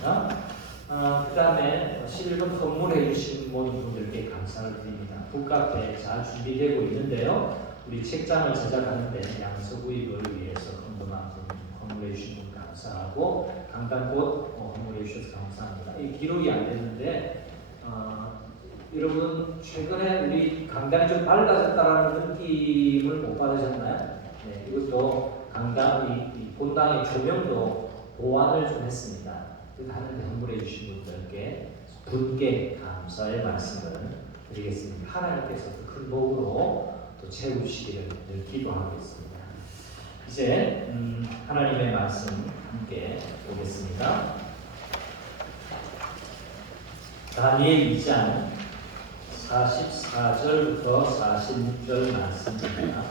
하겠습니다. 그 다음에 11번 선물해 주신 모든 분들께 감사를 드립니다. 북카페 잘 준비되고 있는데요. 우리 책장을 제작하는데 양서 구입을 위해서 헌금한 분, 헌물해 주신 분 감사하고 강단꽃 헌물해 주셔서 감사합니다. 이 기록이 안 되는데 여러분 최근에 우리 강단이 좀 밝아졌다라는 느낌을 못 받으셨나요? 네, 이것도 강단 이 본당의 조명도 보완을 좀 했습니다. 하는데 헌물해 주신 분께 감사의 말씀을 드리겠습니다. 하나님께서 큰 복으로 또 채우시기를 늘 기도하겠습니다. 이제 하나님의 말씀 함께 보겠습니다. 다니엘 2장 44절부터 46절 말씀입니다.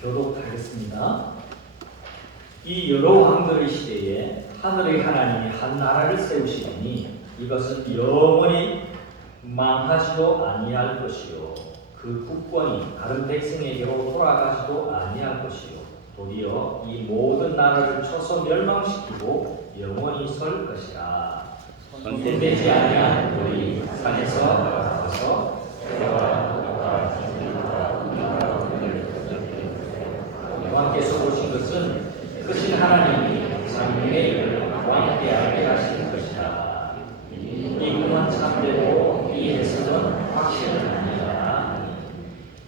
교독하겠습니다. 이 여러 왕들의 시대에 하늘의 하나님이 한 나라를 세우시니 이것은 영원히 망하지도 아니할 것이요 그 국권이 다른 백성에게로 돌아가지도 아니할 것이요 도리어 이 모든 나라를 쳐서 멸망시키고 영원히 설 것이라. 선택되지 아니한 돌이 산에서 나와서 여호와께서 보신 것은 크신 하나님이 장래의 일을 왕대하게 하시는 것이라. 이 꿈은 참되고 이 해석은 확실은 아니라.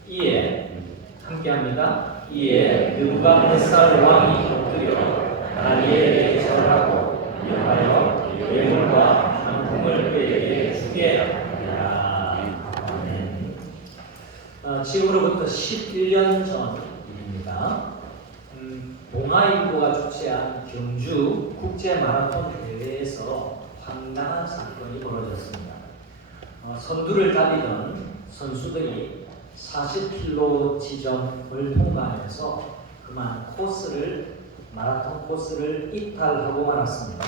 이에 함께합니다. 이에 느부갓네살 왕이 엎드려 다니엘에게 절하고 명하여 예물과 상품을 그에게 주게 하니라. 아멘. 지금으로부터 11년 전입니다. 동아일보가 주최한 경주 국제 마라톤 대회에서 황당한 사건이 벌어졌습니다. 선두를 달리던 선수들이 40km 지점을 통과하면서 그만 마라톤 코스를 이탈하고 말았습니다.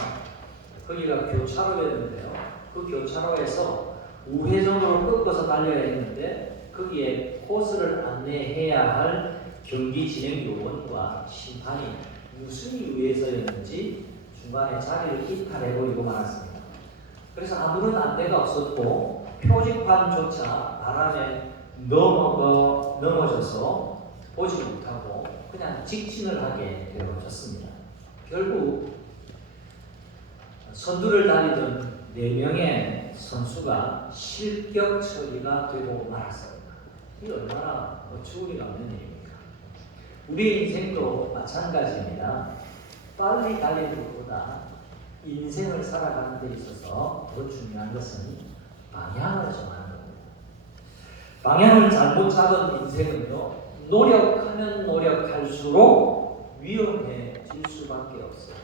거기가 교차로였는데요. 그 교차로에서 우회전으로 꺾어서 달려야 했는데 거기에 코스를 안내해야 할 경기 진행 요원과 심판이 무슨 이유에서였는지 중간에 자리를 이탈해버리고 말았습니다. 그래서 아무런 안내가 없었고 표지판조차 바람에 넘어져서 보지 못하고 그냥 직진을 하게 되어졌습니다. 결국 선두를 달리던 4명의 선수가 실격 처리가 되고 말았습니다. 이게 얼마나 어처구니가 없는 일입니까? 우리 인생도 마찬가지입니다. 빨리 달리는 것보다 인생을 살아가는 데 있어서 더 중요한 것은 방향을 정하는 겁니다. 방향을 잘못 잡은 인생은요, 노력하면 노력할수록 위험해질 수밖에 없어요.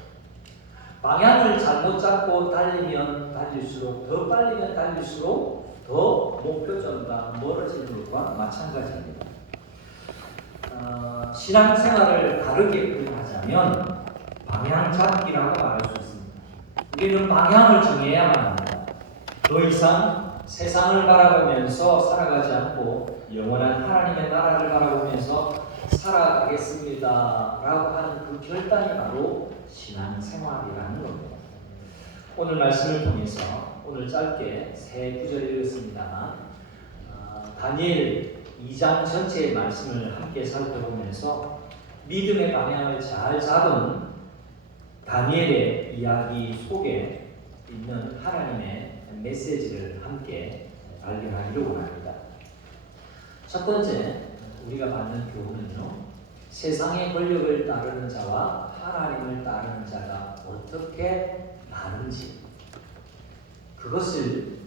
방향을 잘못 잡고 달리면 달릴수록, 더 빨리면 달릴수록 더 목표점과 멀어지는 것과 마찬가지입니다. 신앙생활을 다르게 표현하자면 방향 잡기라고 말할 수 있습니다. 우리는 방향을 정해야만 합니다. 더 이상 세상을 바라보면서 살아가지 않고 영원한 하나님의 나라를 바라보면서 살아가겠습니다 라고 하는 그 결단이 바로 신앙생활이라는 겁니다. 오늘 말씀을 통해서 오늘 짧게 3구절 읽었습니다만 다니엘 2장 전체의 말씀을 함께 살펴보면서 믿음의 방향을 잘 잡은 다니엘의 이야기 속에 있는 하나님의 메시지를 함께 발견하기를 원합니다. 첫 번째 우리가 받는 교훈은요, 세상의 권력을 따르는 자와 하나님을 따르는 자가 어떻게 다른지 그것을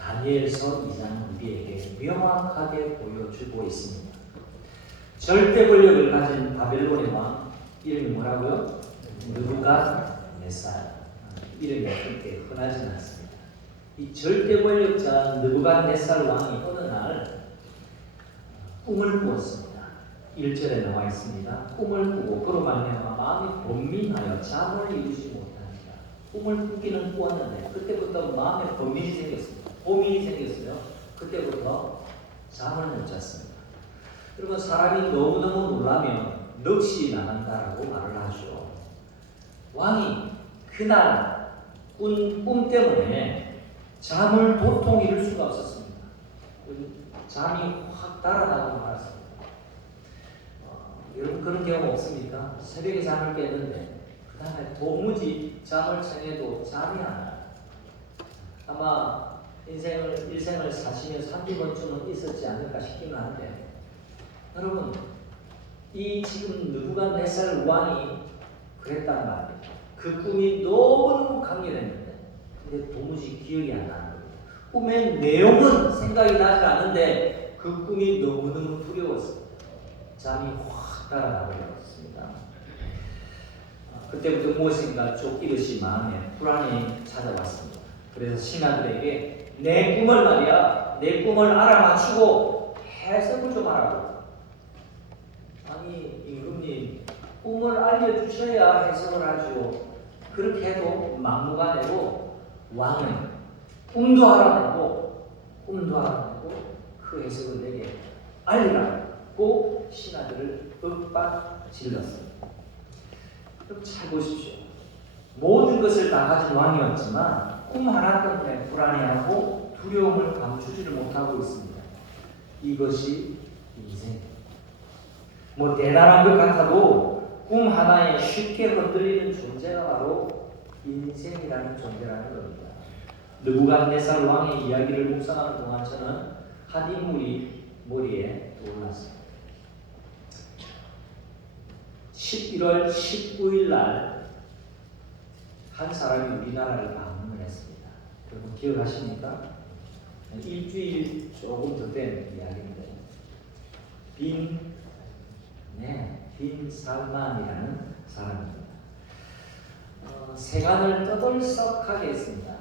다니엘서 2장 우리에게 명확하게 보여주고 있습니다. 절대 권력을 가진 바벨론의 왕 이름이 뭐라고요? 느부갓네살. 이름이 그렇게 흔하지는 않습니다. 이 절대 권력자 느부갓네살 왕이 어느 날 꿈을 꾸었습니다. 1절에 나와 있습니다. 꿈을 꾸고 그로 말미암아 마음이 번민하여 잠을 이루지 못합니다. 꿈을 꾸기는 꾸었는데 그때부터 마음에 고민이 생겼습니다. 그때부터 잠을 못 잤습니다. 여러분, 사람이 너무너무 놀라면 넋이 나간다라고 말을 하죠. 왕이 그날 꿈 때문에 잠을 도통 이룰 수가 없었습니다. 잠이 확 달아나고 말았습니다. 여러분 그런 경험 없습니까? 새벽에 잠을 깼는데 그 다음에 도무지 잠을 청해도 잠이 안 와요. 아마 일생을 사시면서 한두 번쯤은 있었지 않을까 싶기는 한데, 여러분 이 지금 느부갓네살 왕이 그랬단 말이에요. 그 꿈이 너무너무 강렬했는데 근데 도무지 기억이 안 나는 거예요. 꿈의 내용은 생각이 나지 않는데 그 꿈이 너무너무 두려웠습니다. 잠이 확 달아나 버렸습니다. 그때부터 무엇인가 쫓기듯이 마음에 불안이 찾아왔습니다. 그래서 신하들에게 내 꿈을 말이야, 내 꿈을 알아맞추고 해석을 좀 하라고. 아니 임금님, 꿈을 알려주셔야 해석을 하죠. 그렇게 해도 막무가내로 왕은 꿈도 알아내고 그 해석을 내게 알리라고 신하들을 윽박질렀습니다. 여러분 잘 보십시오. 모든 것을 다 가진 왕이었지만 꿈 하나 때문에 불안해하고 두려움을 감추지를 못하고 있습니다. 이것이 인생입니다. 뭐 대단한 것 같아도 꿈 하나에 쉽게 흔들리는 존재가 바로 인생이라는 존재라는 겁니다. 느부갓네살 왕의 이야기를 묵상하는 동안 저는 한 인물이 머리에 떠올랐습니다. 11월 19일 날 한 사람이 우리나라를 방문을 했습니다. 여러분 기억하십니까? 일주일 조금 더 된 이야기인데 빈 살만이라는 사람입니다. 세간을 떠들썩하게 했습니다.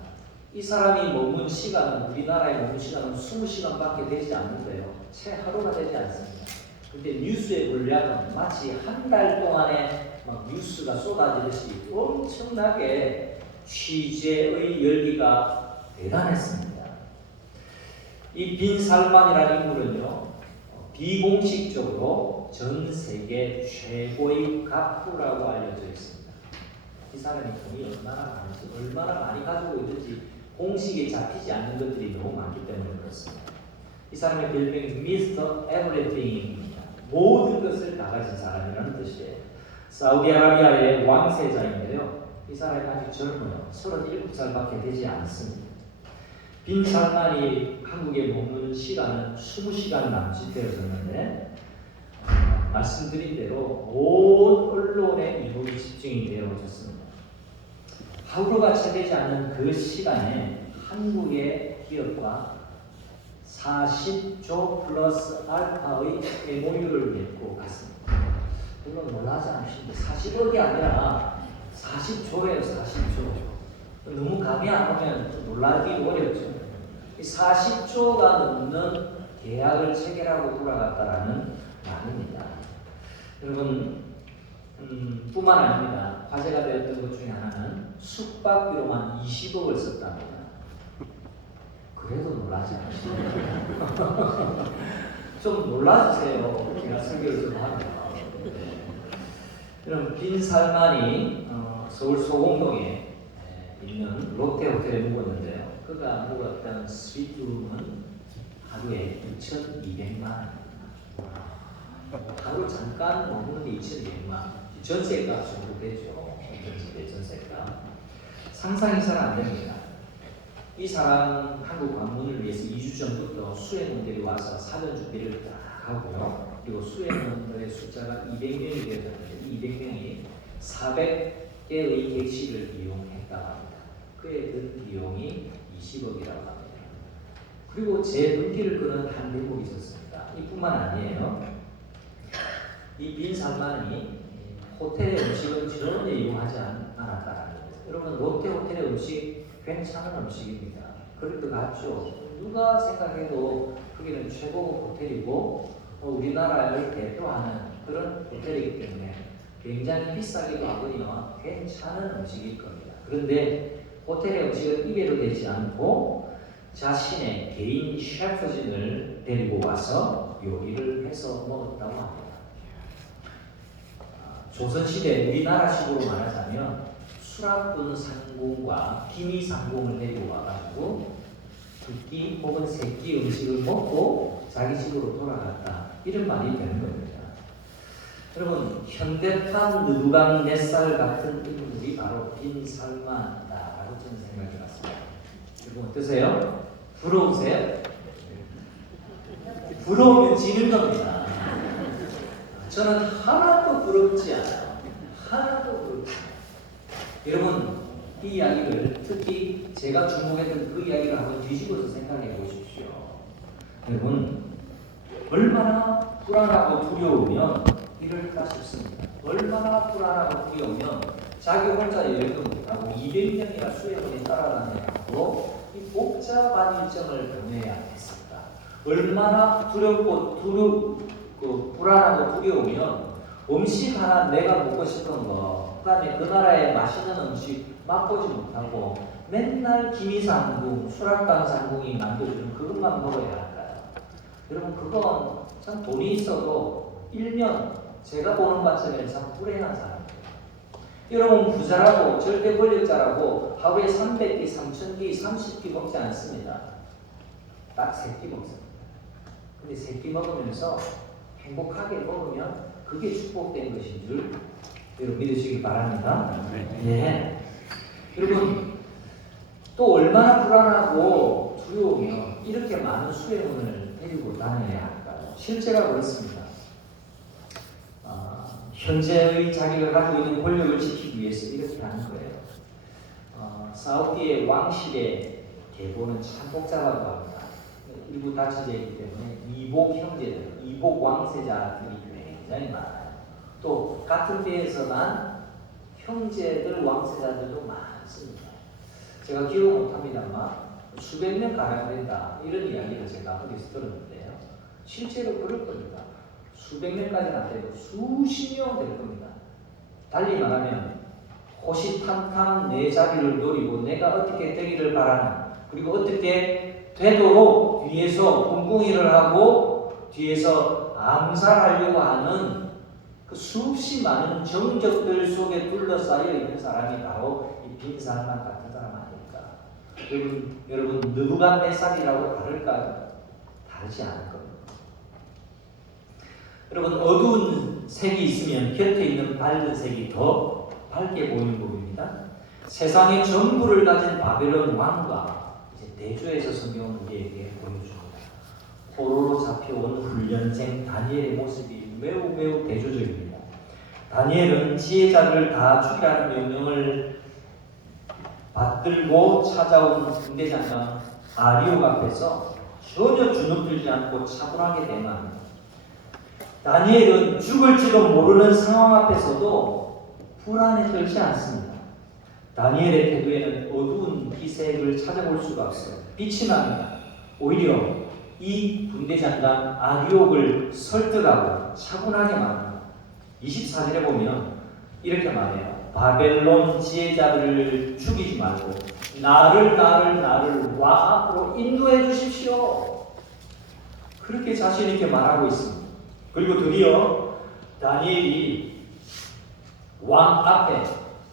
이 사람이 머문 시간은 우리나라에 머문 시간은 20시간밖에 되지 않는데요. 채 하루가 되지 않습니다. 근데 뉴스의 분량은 마치 한 달 동안에 막 뉴스가 쏟아지듯이 엄청나게 취재의 열기가 대단했습니다. 이 빈 살만이라는 인물은요, 비공식적으로 전 세계 최고의 가부라고 알려져 있습니다. 이 사람이 돈이 얼마나 많은지, 얼마나 많이 가지고 있는지 공식에 잡히지 않는 것들이 너무 많기 때문에 그렇습니다. 이 사람의 별명이 미스터 에브리띵입니다. 모든 것을 다 가진 사람이라는 뜻이에요. 사우디아라비아의 왕세자인데요. 이 사람이 아직 젊어요. 37살밖에 되지 않습니다. 빈 살만이 한국에 머무는 시간은 20시간 남짓 되어졌는데 말씀드린 대로 온 언론의 이목이 집중이 되어졌습니다. 하루가 채 되지 않는 그 시간에 한국의 기업과 40조 플러스 알파의 MOU를 맺고 갔습니다. 물론 놀라지 않으십니다. 40억이 아니라 40조예요. 40조. 너무 감이 안 오면 놀라기 어렵죠. 40조가 넘는 계약을 체결하고 돌아갔다라는 말입니다. 여러분 뿐만 아닙니다. 화제가 되었던 것 중에 하나는 숙박비로만 20억을 썼답니다. 그래도 놀라지 않으십니까? 좀 놀라주세요. 제가 설교를 좀 하면. 여러분 빈 살만이 서울 소공동에 있는 롯데 호텔에 묵었는데요. 그가 묵었던 스위트룸은 하루에 2,200만 원입니다. 하루 잠깐 머무는 게 2,200만 원. 전세값 정도 되죠. 전세값. 상상이 잘 안 됩니다. 이 사람 한국 방문을 위해서 2주 전부터 수행원들이 와서 사전 준비를 딱 하고요. 그리고 수행원들의 숫자가 200명이 되었는데 이 200명이 400개의 객실을 이용했다고 합니다. 그에 든 비용이 20억이라고 합니다. 그리고 제 눈길을 끄는 한 대목이 있었습니다. 이뿐만 아니에요. 이 빈 살만이 호텔의 음식은 전혀 이용하지 않았다는 거예요. 여러분 롯데 호텔의 음식 괜찮은 음식입니다. 그럴 것 같죠. 누가 생각해도 거기는 최고급 호텔이고 우리나라를 대표하는 그런 호텔이기 때문에 굉장히 비싸기도 하거든요. 괜찮은 음식일 겁니다. 그런데 호텔의 음식은 입에도 되지 않고 자신의 개인 셰프진을 데리고 와서 요리를 해서 먹었다고 합니다. 조선시대 우리나라식으로 말하자면 수락군 상궁과 기미 상궁을 데리고 와가지고 두 끼 혹은 세 끼 음식을 먹고 자기 집으로 돌아갔다. 이런 말이 되는 겁니다. 여러분, 현대판 느부갓네살 같은 인물이 바로 빈살만이다라고 저는 생각해 봤습니다. 여러분 어떠세요? 부러우세요? 부러우면 지는 겁니다. 저는 하나도 부럽지 않아요. 하나도 부럽지 않아요. 여러분, 이 이야기를 특히 제가 주목했던 그 이야기를 한번 뒤집어서 생각해 보십시오. 여러분, 얼마나 불안하고 두려우면 이럴까 싶습니다. 얼마나 불안하고 두려우면 자기 혼자 여행도 못하고 200명이나 수행원이 따라다니고 이 복잡한 일정을 보내야 했습니다. 얼마나 두렵고 불안하고 두려우면 음식 하나 내가 먹고 싶은 거, 그 다음에 그 나라의 맛있는 음식 맛보지 못하고 맨날 기미상궁, 수락관상궁이 만들어주는 그것만 먹어야 할까요? 여러분, 그건 참 돈이 있어도 일면 제가 보는 관점에는 참 불행한 사람이에요. 여러분, 부자라고 절대 권력자라고 하루에 300끼, 3000끼, 30끼 먹지 않습니다. 딱 3끼 먹습니다. 근데 3끼 먹으면서 행복하게 먹으면 그게 축복된 것인 줄 여러분 믿으시기 바랍니다. 네. 여러분, 또 얼마나 불안하고 두려우면 이렇게 많은 수행원을 데리고 다녀야 할까요? 실제가 그렇습니다. 현재의 자기가 가지고 있는 권력을 지키기 위해서 이렇게 하는 거예요. 사우디의 왕실의 계보는 참 복잡하다고 합니다. 일부 다치되어 있기 때문에 이복 형제들, 이복 왕세자들이 굉장히 많아요. 또 같은 때에서 난 형제들, 왕세자들도 많습니다. 제가 기억 못합니다만 수백 명 가량 된다, 이런 이야기를 제가 어디서 들었는데요. 실제로 그럴 겁니다. 수백 명까지는 안 되고 수십 명 될 겁니다. 달리 말하면 호시탐탐 내 자리를 노리고 내가 어떻게 되기를 바라는, 그리고 어떻게 되도록 뒤에서 궁궁이를 하고 뒤에서 암살하려고 하는 그 수없이 많은 정적들 속에 둘러싸여 있는 사람이 바로 이 빈살만 같은 사람 아닙니까? 여러분 느부갓네살이라고 다를까요? 다르지 않을 겁니다. 여러분, 어두운 색이 있으면 곁에 있는 밝은 색이 더 밝게 보이는 법입니다. 세상의 전부를 가진 바벨론 왕과 이제 대조해서 성경은 우리에게 보여줍니다. 포로로 잡혀온 훈련생 다니엘의 모습이 매우 대조적입니다. 다니엘은 지혜자를 다 죽이라는 명령을 받들고 찾아온 군대장관 아리옥 앞에서 전혀 주눅들지 않고 차분하게 대응합니다. 다니엘은 죽을지도 모르는 상황 앞에서도 불안에 떨지 않습니다. 다니엘의 태도에는 어두운 희색을 찾아볼 수가 없어요. 빛이 납니다. 오히려 이 군대장관 아리옥을 설득하고 차분하게 말합니다. 24절에 보면 이렇게 말해요. 바벨론 지혜자들을 죽이지 말고 나를 왕 앞으로 인도해 주십시오. 그렇게 자신 있게 말하고 있습니다. 그리고 드디어 다니엘이 왕 앞에,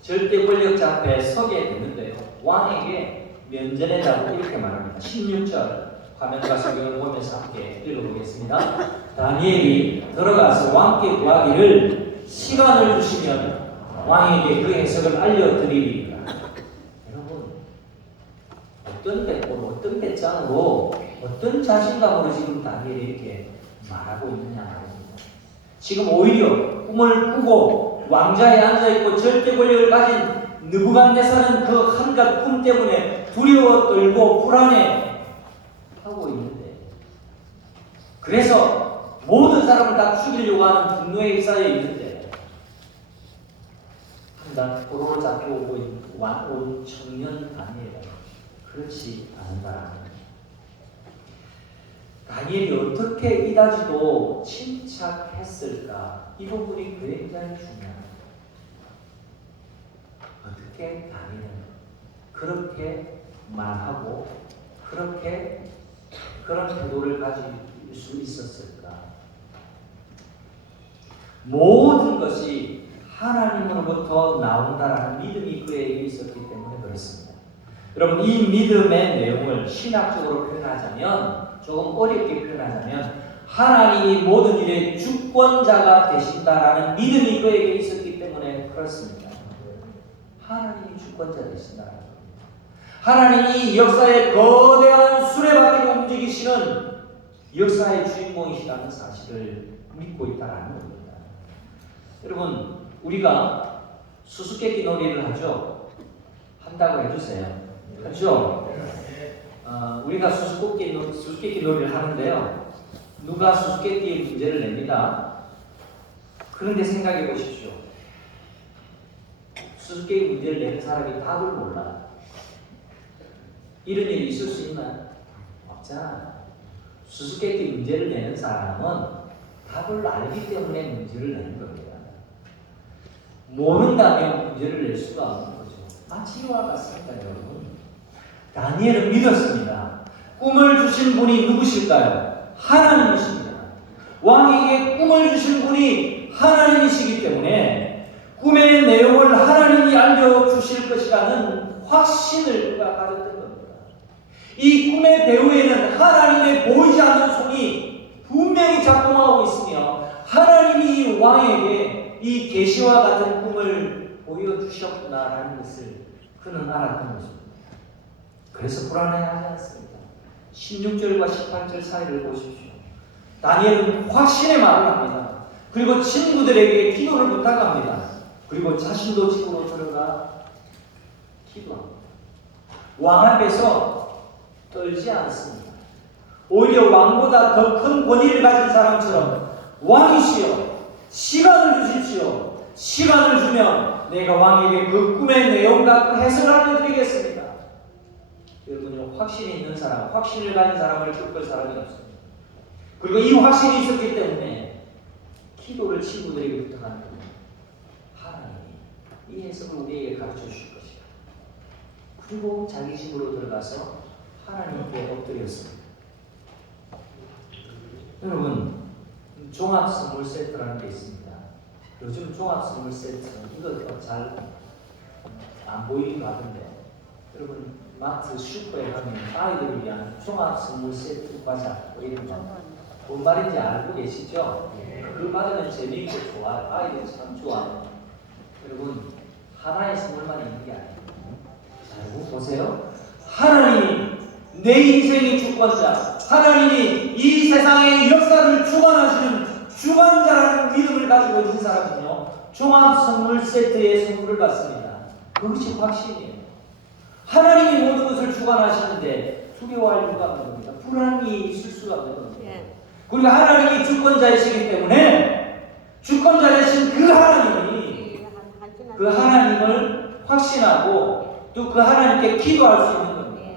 절대 권력자 앞에 서게 되는데요. 왕에게 면전해라고 이렇게 말합니다. 16절 화면과 성경을 보면서 함께 읽어보겠습니다. 다니엘이 들어가서 왕께 구하기를 시간을 주시면 왕에게 그 해석을 알려드리리라. 여러분, 어떤 배포로, 어떤 배짱으로, 어떤 자신감으로 지금 다니엘이 이렇게 말하고 있느냐 말입니다. 지금 오히려 꿈을 꾸고 왕자에 앉아있고 절대 권력을 가진 느부갓네살은 그 한갓 꿈 때문에 두려워 떨고 불안해 하고 있는데, 그래서 모든 사람을 다 죽이려고 하는 분노에 휩싸여 있는데 한갓 포로로 잡혀오고 있는 온 청년 다니엘은 그렇지 않은가. 다니엘이 어떻게 이다지도 침착했을까? 이 부분이 굉장히 중요합니다. 어떻게 다니엘은 그렇게 말하고 그런 태도를 가질 수 있었을까? 모든 것이 하나님으로부터 나온다라는 믿음이 그에게 있었기 때문에 그렇습니다. 여러분, 이 믿음의 내용을 신학적으로 표현하자면, 조금 어렵게 표현하자면, 하나님이 모든 일의 주권자가 되신다라는 믿음이 그에게 있었기 때문에 그렇습니다. 하나님이 주권자 되신다라는 겁니다. 하나님이 역사의 거대한 수레바퀴를 움직이시는 역사의 주인공이시라는 사실을 믿고 있다는 겁니다. 여러분, 우리가 수수께끼 놀이를 하죠? 한다고 해주세요. 하죠? 우리가 수수께끼 놀이를 하는데요. 누가 수수께끼 문제를 냅니다. 그런데 생각해 보십시오. 수수께끼 문제를 내는 사람이 답을 몰라. 이런 일이 있을 수 있나요? 없잖아. 수수께끼 문제를 내는 사람은 답을 알기 때문에 문제를 내는 겁니다. 모른다면 문제를 낼 수가 없는 거죠. 마치 이와 같습니다, 여러분. 다니엘은 믿었습니다. 꿈을 주신 분이 누구실까요? 하나님이십니다. 왕에게 꿈을 주신 분이 하나님이시기 때문에 꿈의 내용을 하나님이 알려주실 것이라는 확신을 그가 가졌던 겁니다. 이 꿈의 배후에는 하나님의 보이지 않는 손이 분명히 작동하고 있으며 하나님이 왕에게 이 계시와 같은 꿈을 보여주셨구나라는 것을 그는 알았던 것입니다. 그래서 불안해하지 않습니다. 16절과 18절 사이를 보십시오. 다니엘은 확신의 말을 합니다. 그리고 친구들에게 기도를 부탁합니다. 그리고 자신도 집으로 들어가 기도합니다. 왕 앞에서 떨지 않습니다. 오히려 왕보다 더 큰 권위를 가진 사람처럼 왕이시여 시간을 주십시오. 시간을 주면 내가 왕에게 그 꿈의 내용과 그 해석을 알려드리겠습니다. 여러분, 확신이 있는 사람, 확신을 가진 사람을 쫓을 사람이 없습니다. 그리고 이 확신이 있었기 때문에 기도를 친구들에게 부탁하는 겁니다. 하나님이 이 해석을 우리에게 가르쳐 주실 것이다. 그리고 자기 집으로 들어가서 하나님께 엎드렸습니다. 여러분, 종합 선물 세트라는 게 있습니다. 요즘 종합 선물 세트, 이거 잘 안 보이기도 하던데, 여러분, 마트 슈퍼에 가면 아이들을 위한 종합 선물 세트 과자, 이런 거. 뭔 말인지 알고 계시죠? 그 받으면 재미있고 좋아요. 아이들이 참 좋아해요. 여러분, 하나의 선물만 있는 게 아니에요. 자, 여러분 보세요. 하나님이 내 인생의 주권자, 하나님이 이 세상의 역사를 주관하시는 주관자라는 믿음을 가지고 있는 사람은요, 종합 선물 세트의 선물을 받습니다. 그것이 확신이에요. 하나님이 모든 것을 주관하시는데 두려워할 이유가 없는 겁니다. 불안이 있을 수가 없는 겁니다. 그리고 하나님이 주권자이시기 때문에 주권자 되신 그 하나님이 그 하나님을 확신하고 또 그 하나님께 기도할 수 있는 겁니다.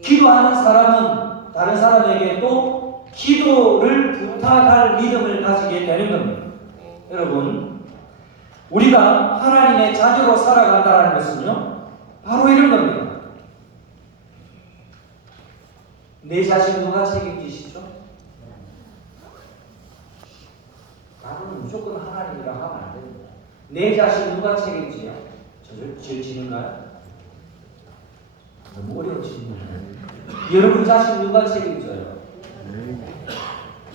기도하는 사람은 다른 사람에게 또 기도를 부탁할 믿음을 가지게 되는 겁니다. 여러분, 우리가 하나님의 자녀로 살아간다는 것은요, 바로 이런 겁니다. 내 자신 누가 책임지시죠? 나는 무조건 하나님이라 하면 안 됩니다. 내 자신 누가 책임지요? 지는가요? 너무 어려운 질문이에요. 여러분 자신 누가 책임져요?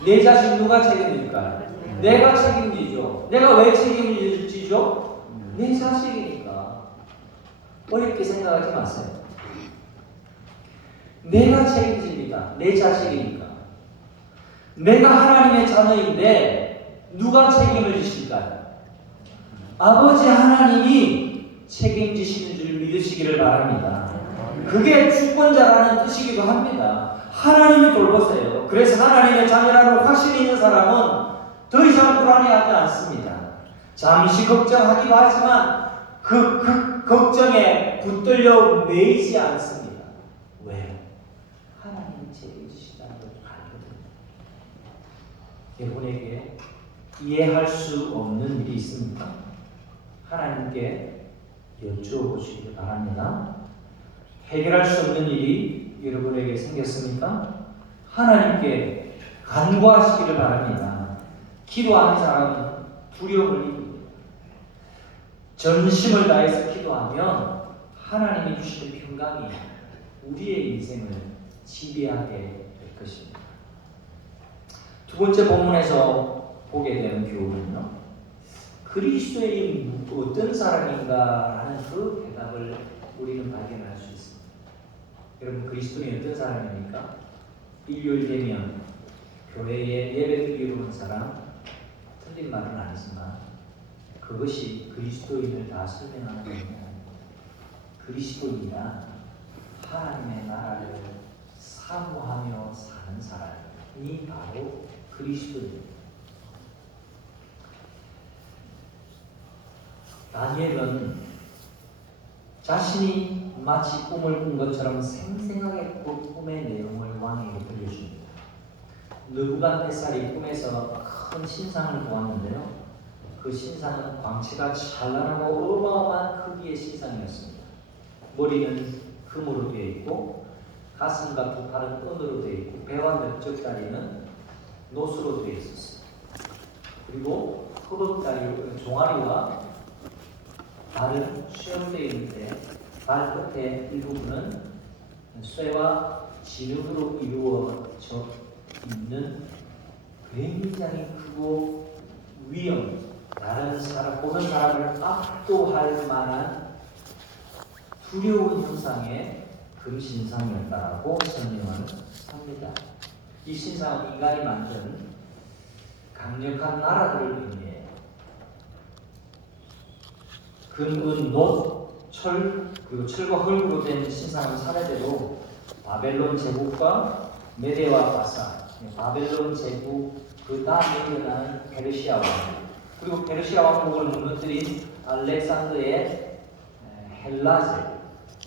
내 자신 누가 책임질까요? 내가 책임지죠. 내가 왜 책임지죠? 내 자식이니까. 어렵게 생각하지 마세요. 내가 책임집니다. 내 자식이니까. 내가 하나님의 자녀인데 누가 책임을 지실까요? 아버지 하나님이 책임지시는 줄 믿으시기를 바랍니다. 그게 주권자라는 뜻이기도 합니다. 하나님이 돌보세요. 그래서 하나님의 자녀라는 확신이 있는 사람은 더 이상 불안해하지 않습니다. 잠시 걱정하기도 하지만 그 걱정에 붙들려 매이지 않습니다. 왜? 하나님이 책임지신다는 걸 알거든요. 여러분에게 이해할 수 없는 일이 있습니까? 하나님께 여쭈어보시기 바랍니다. 해결할 수 없는 일이 여러분에게 생겼습니까? 하나님께 간구하시기를 바랍니다. 기도하는 사람은 두려움을 입습니다. 전심을 다해서 기도하면 하나님이 주시는 평강이 우리의 인생을 지배하게 될 것입니다. 두 번째 본문에서 보게 되는 교훈은요, 그리스도인이 어떤 사람인가라는 그 대답을 우리는 발견할 수 있습니다. 여러분, 그리스도인이 어떤 사람입니까? 일요일 되면 교회에 예배드리러 온 사람, 틀린 말은 아니지만 그것이 그리스도인을 다 설명하는 것입니다. 그리스도인이란 하나님의 나라를 사모하며 사는 사람이 바로 그리스도인입니다. 다니엘은 자신이 마치 꿈을 꾼 것처럼 생생하게 그 꿈의 내용을 왕에게 들려줍니다. 느부갓네살이 꿈에서 큰 신상을 보았는데요, 그 신상은 광채가 찬란하고 어마어마한 크기의 신상이었습니다. 머리는 금으로 되어 있고 가슴과 두 팔은 은으로 되어 있고 배와 넓적다리는 노수로 되어 있었습니다. 그리고 허벅다리, 종아리와 발은 수염되어 있는데 발끝의 일부분은 쇠와 진흙으로 이루어져 있는 굉장히 크고 다른 사람, 보는 사람을 압도할 만한 두려운 형상의 금신상이었다고 설명을 합니다. 이 신상은 인간이 만든 강력한 나라들을 의미해요. 금, 은, 놋, 철, 그리고 철과 흙으로 된 신상은 사례대로 바벨론 제국과 메데와 바사, 바벨론 제국 그 다음에 일어나는 페르시아 왕국, 그리고 페르시아 왕국을 무너뜨린 알렉산더의 헬라 제국,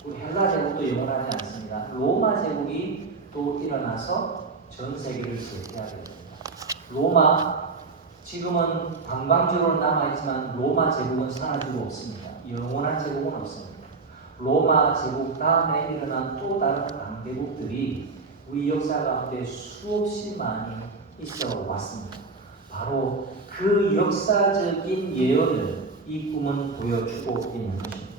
그 헬라 제국도 영원하지 않습니다. 로마 제국이 또 일어나서 전 세계를 제패하게 됩니다. 로마, 지금은 관광지로 남아있지만 로마 제국은 사라지고 없습니다. 영원한 제국은 없습니다. 로마 제국 다음에 일어난 또 다른 강대국들이 우리 역사 가운데 수없이 많이 있어 왔습니다. 바로 그 역사적인 예언을 이 꿈은 보여주고 있는 것입니다.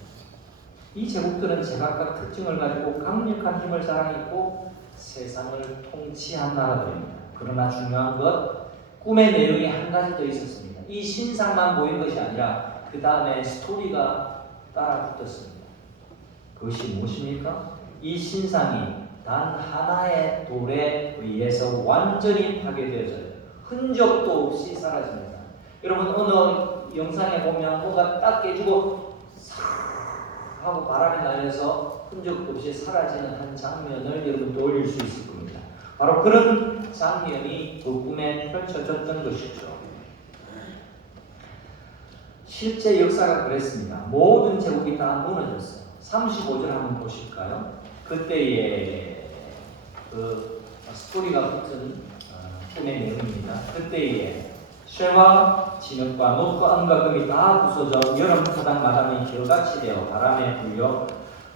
이 제국들은 제각각 특징을 가지고 강력한 힘을 자랑했고 세상을 통치한 나라들입니다. 그러나 중요한 것, 꿈의 내용이 한 가지 더 있었습니다. 이 신상만 보인 것이 아니라 그 다음에 스토리가 따라 붙었습니다. 그것이 무엇입니까? 이 신상이 단 하나의 돌에 의해서 완전히 파괴되어져요. 흔적도 없이 사라집니다. 여러분, 어느 영상에 보면 뭔가 딱 깨지고 싹 하고 바람이 날려서 흔적도 없이 사라지는 한 장면을 여러분 떠올릴 수 있을 겁니다. 바로 그런 장면이 그 꿈에 펼쳐졌던 것이죠. 실제 역사가 그랬습니다. 모든 제국이 다 무너졌어요. 35절 한번 보실까요? 그때의 그 스토리가 붙은 꿈의 내용입니다. 그때에 쇠와 진흙과 놋과 은과 금이 다 부서져 여름 타당 마당이 겨같이 되어 바람에 불려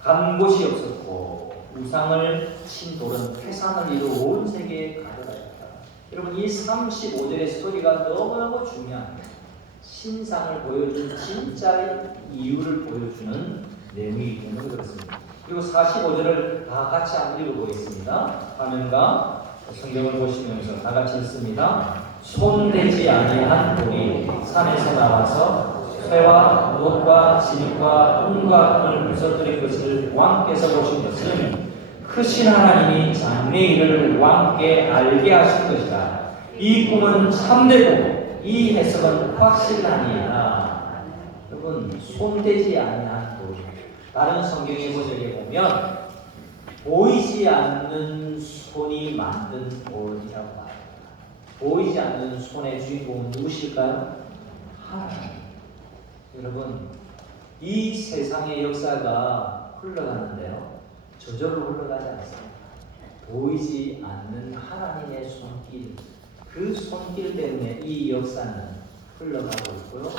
간 곳이 없었고 우상을 친 돌은 회산을 이루어 온 세계에 가득하였다. 여러분, 이 35절의 스토리가 너무너무 중요합니다. 신상을 보여준 진짜 이유를 보여주는 내용이기 때문에 그렇습니다. 그리고 45절을 다 같이 한번 읽어보겠습니다. 화면과 성경을 보시면서 다 같이 읽습니다. 손대지 아니한 돌이 산에서 나와서 쇠와 놋과 진흙과 은과 금을 부서뜨린 것을 왕께서 보신 것은 크신 하나님이 장래일을 왕께 알게 하신 것이다. 이 꿈은 참되고 이 해석은 확실하니이다. 여러분, 손대지 아니한 돌, 다른 성경의 구절에 보면 보이지 않는 손이 만든 돌이라고 말합니다. 보이지 않는 손의 주인공은 누구실까요? 하나님. 여러분, 이 세상의 역사가 흘러가는데요, 저절로 흘러가지 않습니다. 보이지 않는 하나님의 손길, 그 손길 때문에 이 역사는 흘러가고 있고요,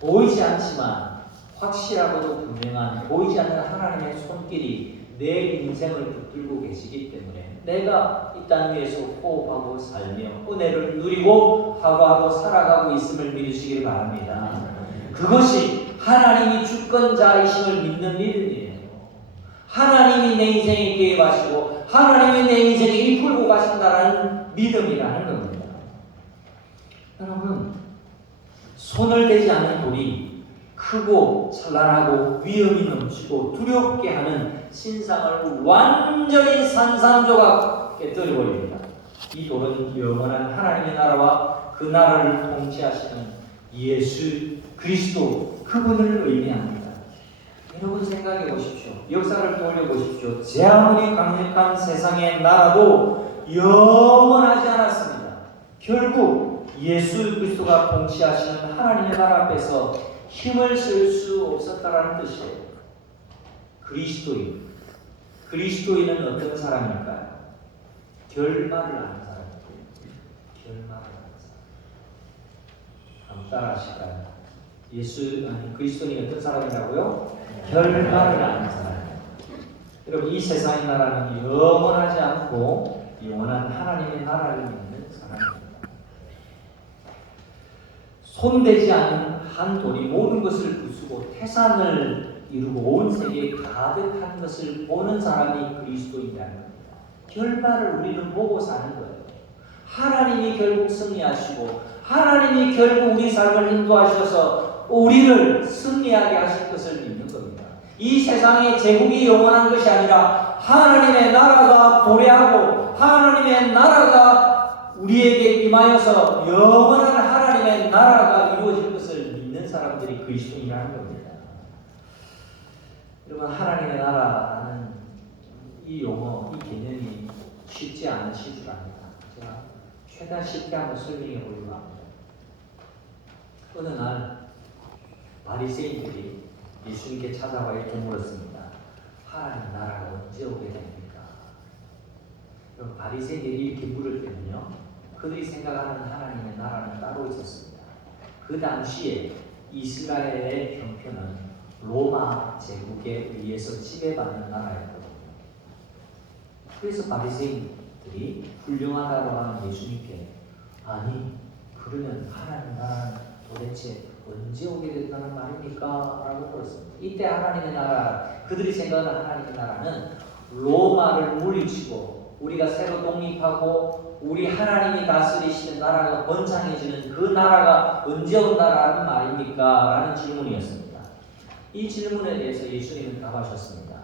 보이지 않지만 확실하고도 분명한 보이지 않는 하나님의 손길이 내 인생을 붙들고 계시기 때문에 내가 이 땅 위에서 호흡하고 살며 은혜를 누리고 하루하루 살아가고 있음을 믿으시길 바랍니다. 그것이 하나님이 주권자이심을 믿는 믿음이에요. 하나님이 내 인생에 개입하시고 하나님이 내 인생에 이끌고 가신다는 믿음이라는 겁니다. 여러분, 손을 대지 않는 돌이 크고 찬란하고 위험이 넘치고 두렵게 하는 신상을 완전히 산산조각 깨뜨려버립니다. 이 돌은 영원한 하나님의 나라와 그 나라를 통치하시는 예수 그리스도 그분을 의미합니다. 여러분 생각해 보십시오. 역사를 떠올려 보십시오. 제 아무리 강력한 세상의 나라도 영원하지 않았습니다. 결국 예수 그리스도가 통치하시는 하나님의 나라 앞에서 힘을 쓸 수 없었다라는 뜻이에요. 그리스도인은 어떤 사람일까요? 결말을 아는 사람이에요. 결말을 아는 사람. 한번 따라하실까요? 그리스도인이 어떤 사람이라고요? 결말을 아는 사람이에요. 여러분, 이 세상의 나라는 영원하지 않고 영원한 하나님의 나라를 믿는 사람입니다. 손대지 않은 한 돌이 모든 것을 부수고 태산을 이루고 온 세계에 가득한 것을 보는 사람이 그리스도인이라는 겁니다. 결말을 우리는 보고 사는 거예요. 하나님이 결국 승리하시고 하나님이 결국 우리 삶을 인도하셔서 우리를 승리하게 하실 것을 믿는 겁니다. 이 세상의 제국이 영원한 것이 아니라 하나님의 나라가 도래하고 하나님의 나라가 우리에게 임하여서 영원한 하나님의 나라가 이루어질 것을 믿는 사람들이 그리스도인이라는 겁니다. 여러분, 하나님의 나라라는 이 용어, 이 개념이 쉽지 않은 시주랍니다. 제가 최대한 쉽게 한번 설명해 보려고 합니다. 어느 날 바리새인들이 예수님께 찾아와 이렇게 물었습니다. 하나님 나라가 언제 오게 됩니까? 바리새인들이 이렇게 물을 때는요, 그들이 생각하는 하나님의 나라는 따로 있었습니다. 그 당시에 이스라엘의 형편은 로마 제국에 의해서 지배받는 나라였거든요. 그래서 바리새인들이 훌륭하다고 하는 예수님께, 아니 그러면 하나님 나라는 도대체 언제 오게 된다는 말입니까? 라고 물었습니다. 이때 하나님의 나라, 그들이 생각하는 하나님의 나라는 로마를 물리치고 우리가 새로 독립하고 우리 하나님이 다스리시는 나라가 번창해지는 그 나라가 언제 온다라는 말입니까? 라는 질문이었습니다. 이 질문에 대해서 예수님은 답하셨습니다.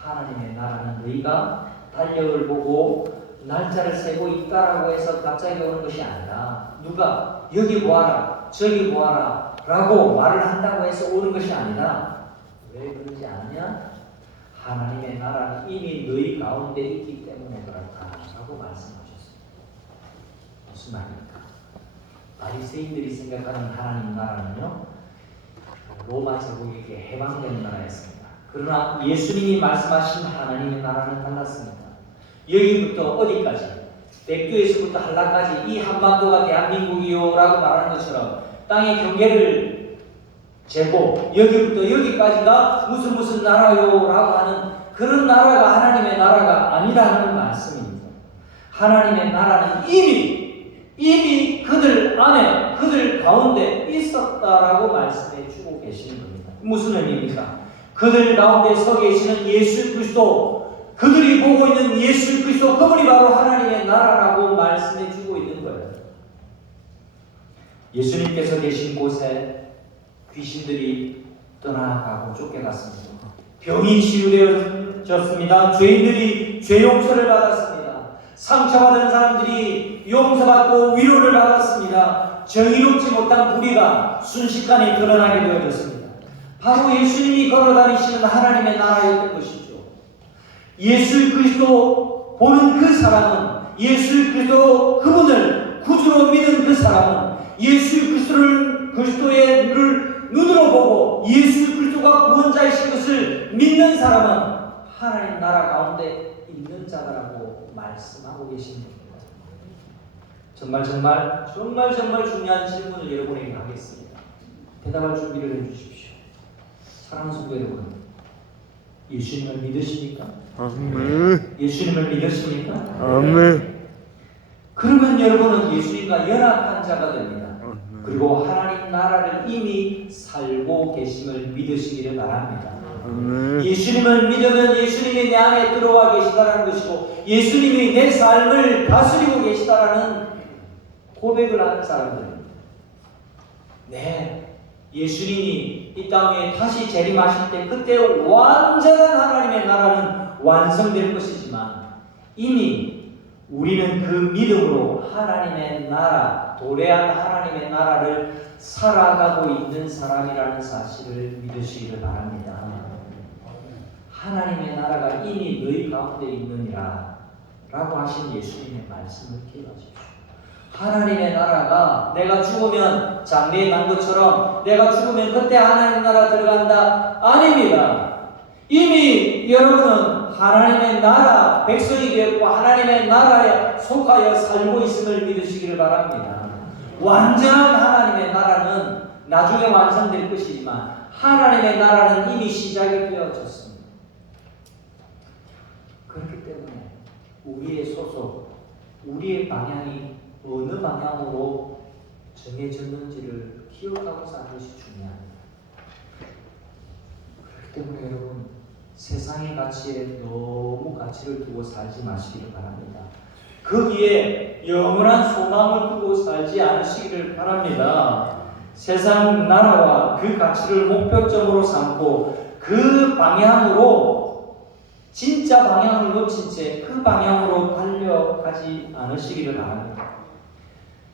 하나님의 나라는 너희가 달력을 보고 날짜를 세고 있다라고 해서 갑자기 오는 것이 아니라 누가 여기 보아라 저기 보아라 라고 말을 한다고 해서 오는 것이 아니라 왜 그러지 않냐? 하나님의 나라는 이미 너희 가운데 있기 때문에 그렇다라고 말씀하셨습니다. 무슨 말입니까? 바리새인들이 생각하는 하나님 나라는요, 로마 제국에게 해방된 나라였습니다. 그러나 예수님이 말씀하신 하나님의 나라는 달랐습니다. 여기부터 어디까지? 백두에서부터 한라까지 이 한반도가 대한민국이요 라고 말하는 것처럼 땅의 경계를 재고 여기부터 여기까지가 무슨 나라요 라고 하는 그런 나라가 하나님의 나라가 아니라는 말씀입니다. 하나님의 나라는 이미 그들 안에 그들 가운데 있었다라고 말씀해 주고 계시는 겁니다. 무슨 의미입니까? 그들 가운데 서 계시는 예수 그리스도, 그들이 보고 있는 예수 그리스도, 그분이 바로 하나님의 나라라고 말씀해 주고 있는 거예요. 예수님께서 계신 곳에 귀신들이 떠나가고 쫓겨갔습니다. 병이 치유되어졌습니다. 죄인들이 죄 용서를 받았습니다. 상처받은 사람들이 용서받고 위로를 받았습니다. 정의롭지 못한 불의가 순식간에 드러나게 되어졌습니다. 바로 예수님이 걸어다니시는 하나님의 나라였던 것이죠. 예수 그리스도 보는 그 사람은, 예수 그리스도 그분을 구주로 믿은 그 사람은, 예수 그리스도의 눈으로 보고 예수 그리스도가 구원자이신 것을 믿는 사람은 하나님 나라 가운데 있는 자라고 말씀하고 계신 겁니다. 정말 중요한 질문을 여러분에게 하겠습니다. 대답할 준비를 해주십시오. 사랑하는 성도 여러분, 예수님을 믿으십니까? 아멘. 예수님을 믿으십니까? 아멘. 그러면 여러분은 예수님과 연합한 자가 됩니다. 아멘. 그리고 하나님 나라를 이미 살고 계심을 믿으시기를 바랍니다. 예수님을 믿으면 예수님이 내 안에 들어와 계시다라는 것이고 예수님이 내 삶을 다스리고 계시다라는 고백을 하는 사람들입니다. 네, 예수님이 이 땅에 다시 재림하실 때 그때 완전한 하나님의 나라는 완성될 것이지만 이미 우리는 그 믿음으로 하나님의 나라, 도래한 하나님의 나라를 살아가고 있는 사람이라는 사실을 믿으시기를 바랍니다. 하나님의 나라가 이미 너희 가운데 있느니라 라고 하신 예수님의 말씀을 기억하십시오. 하나님의 나라가 내가 죽으면 장래에 난 것처럼 내가 죽으면 그때 하나님 나라 들어간다? 아닙니다. 이미 여러분은 하나님의 나라 백성이 되었고 하나님의 나라에 속하여 살고 있음을 믿으시기를 바랍니다. 완전한 하나님의 나라는 나중에 완성될 것이지만 하나님의 나라는 이미 시작이 되어졌습니다. 그렇기 때문에 우리의 소속, 우리의 방향이 어느 방향으로 정해졌는지를 기억하고 사는 것이 중요합니다. 그렇기 때문에 여러분 세상의 가치에 너무 가치를 두고 살지 마시기를 바랍니다. 거기에 영원한 소망을 두고 살지 않으시기를 바랍니다. 세상 나라와 그 가치를 목표점으로 삼고 그 방향으로 진짜 방향을 놓친 채 그 방향으로 달려가지 않으시기를 바랍니다.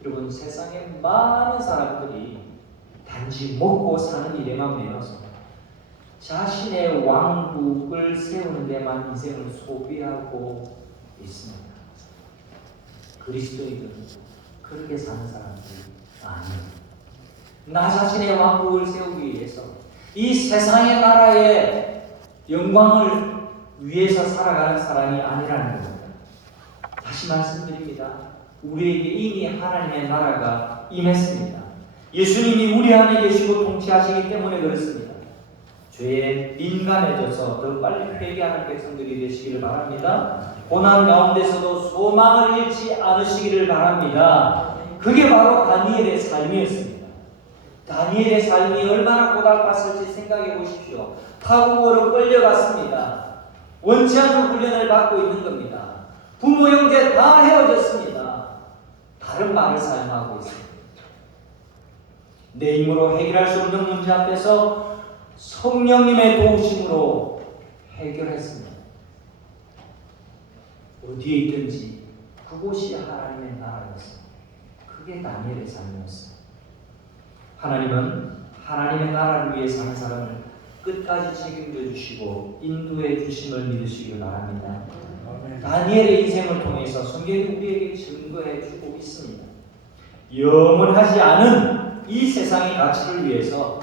여러분 세상에 많은 사람들이 단지 먹고 사는 일에만 매여서 자신의 왕국을 세우는 데만 인생을 소비하고 있습니다. 그리스도인들은 그렇게 사는 사람들이 아니에요. 나 자신의 왕국을 세우기 위해서 이 세상의 나라의 영광을 위해서 살아가는 사람이 아니라는 겁니다. 다시 말씀드립니다. 우리에게 이미 하나님의 나라가 임했습니다. 예수님이 우리 안에 계시고 통치하시기 때문에 그렇습니다. 죄에 민감해져서 더 빨리 회개하는 백성들이 되시기를 바랍니다. 고난 가운데서도 소망을 잃지 않으시기를 바랍니다. 그게 바로 다니엘의 삶이었습니다. 다니엘의 삶이 얼마나 고달팠을지 생각해 보십시오. 타국으로 끌려갔습니다. 원치 않는 훈련을 받고 있는 겁니다. 부모 형제 다 헤어졌습니다. 다른 말을 사용하고 있습니다. 내 힘으로 해결할 수 없는 문제 앞에서 성령님의 도우심으로 해결했습니다. 어디에 있든지 그곳이 하나님의 나라였습니다. 그게 다니엘의 삶이었습니다. 하나님은 하나님의 나라를 위해 사는 사람을 끝까지 책임져 주시고 인도해 주심을 믿으시길 바랍니다. 다니엘의 인생을 통해서 성경이 우리에게 증거해 주고 있습니다. 영원하지 않은 이 세상의 가치를 위해서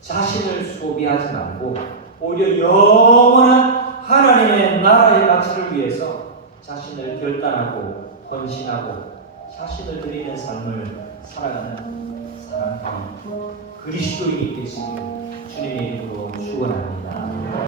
자신을 소비하지 말고 오히려 영원한 하나님의 나라의 가치를 위해서 자신을 결단하고 헌신하고 자신을 드리는 삶을 살아가는 사람들이 그리스도인이 되시길 주님의 이름으로 축원합니다.